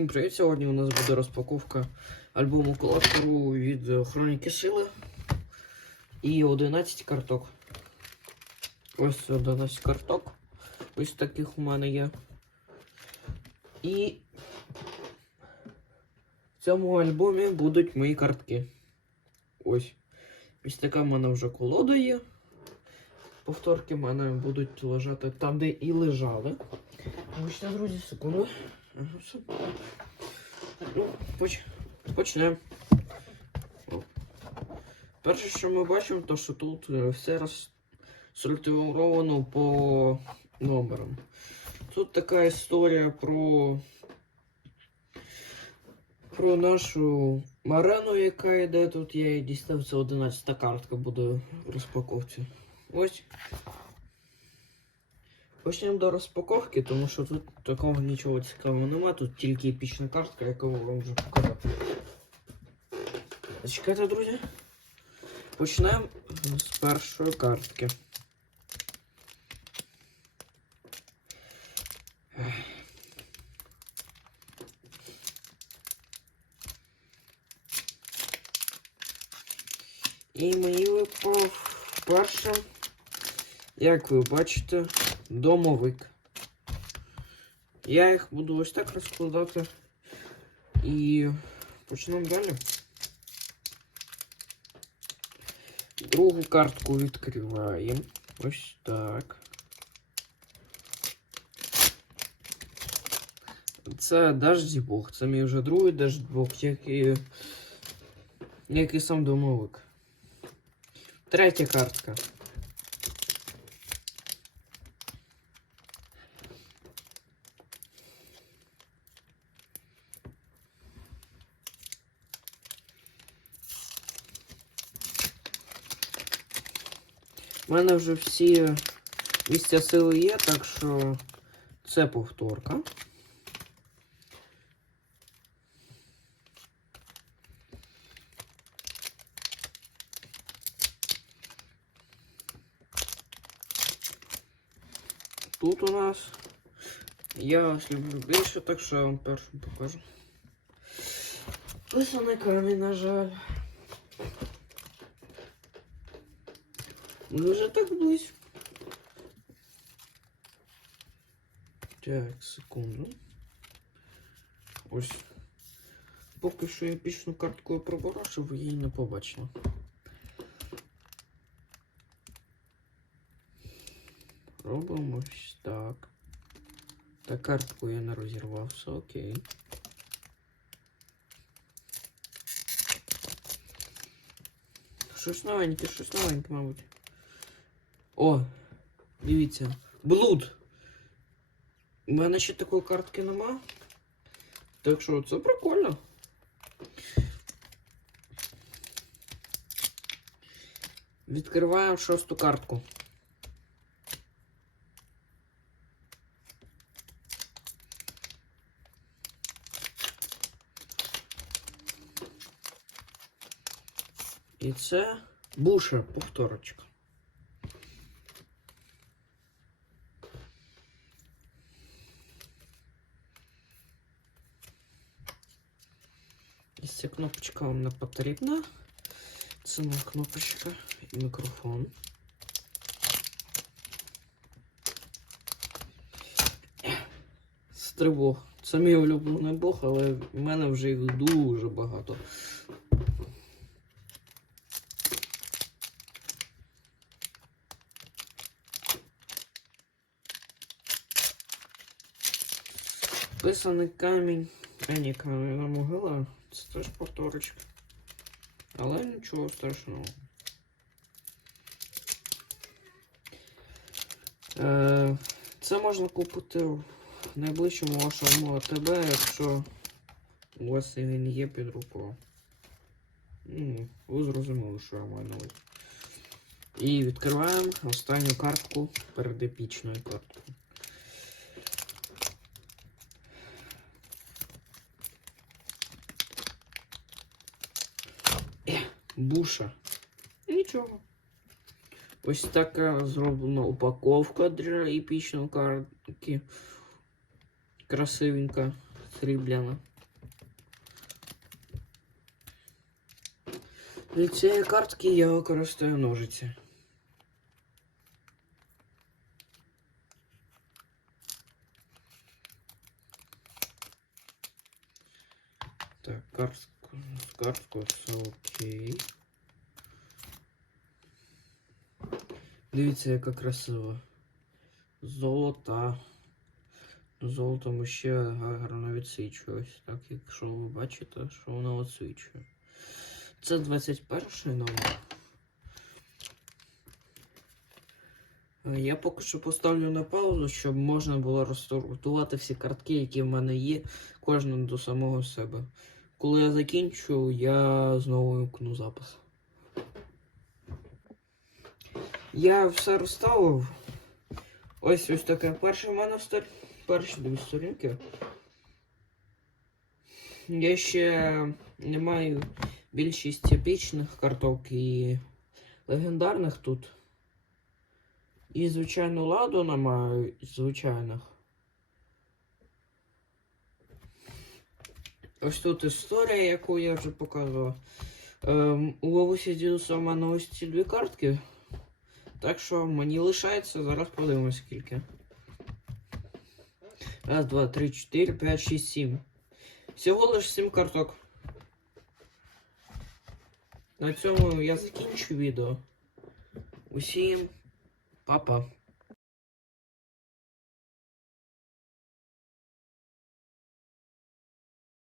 Всім привіт! Сьогодні у нас буде розпаковка альбому кластеру від Хроніки Сили і 11 карток. Ось 11 карток. Ось таких у мене є. І в цьому альбомі будуть мої картки. Ось. Ось така в мене вже колода є. Повторки в мене будуть лежати там, де і лежали. Вибачте, друзі, секунду. Ну, поч... Почнемо. Перше, що ми бачимо, то що тут е, все розсортировано по номерам. Тут така історія про про нашу Марену, яка йде тут. Я її дістав, це 11 картка буде в розпаковці. Ось. Почнемо до розпаковки, тому що тут такого нічого цікавого нема, тут тільки епічна картка, яку вам вже показав. Зачекайте, друзі. Почнемо з першої картки. І мені випав перше, як ви бачите, домовик. Я їх буду ось так розкладати. І почнемо далі. Другу картку відкриваємо. Ось так. Це дажді Бог. Це мій вже другий дажді Бог, який, сам домовик. Третя картка. У мене вже всі місця сили є, так що це повторка. Тут у нас я ось люблю більше, так що я вам першим покажу. Писаний камінь, на жаль. Ми вже так близько. Так, секунду. Ось. Поки що я епічну карткою проборожив, ви її не побачили. Робимо ось так. Та картку я не розірвав, все окей. Щось новеньке, щось новеньке, мабуть. О, дивіться. Блуд. У мене ще такої картки нема. Так що це прикольно. Відкриваємо шосту картку. І це буша повторочка. Ця кнопочка вам не потрібна. Це моя кнопочка і мікрофон. Стрибог. Це мій улюблений бог, але в мене вже їх дуже багато. Писаний камінь. А ні, кам'яна могила. Це теж повторочка. Але нічого страшного. Е, Це можна купити в найближчому вашому АТБ, якщо у вас він є під рукою. Ну, ви зрозуміли, що я маю на увазі. І відкриваємо останню картку перед епічною карткою. душа. Нічого. Ось така зроблена упаковка для епічної картки. Красивенька, срібляна. Для цієї картки я використаю ножиці. Так, картку, картку, все окей. Дивіться, яка красива. Золота. Золотом ще гарно відсвічується. Так, якщо ви бачите, що воно відсвічує. Це 21 номер. Я поки що поставлю на паузу, щоб можна було розсортувати всі картки, які в мене є, кожну до самого себе. Коли я закінчу, я знову вимкну запис. Я все розставив. Ось ось таке. Перше в мене стор... перші дві сторінки. Я ще не маю більшість епічних карток і легендарних тут. І, звичайно, ладу не маю звичайних. Ось тут історія, яку я вже показував. Ем, у бабусі з дідуся в мене ось ці дві картки. Так що мені лишається, зараз подивимось скільки. Раз, два, три, чотири, п'ять, шість, сім. Всього лиш сім карток. На цьому я закінчу відео. Усім па-па.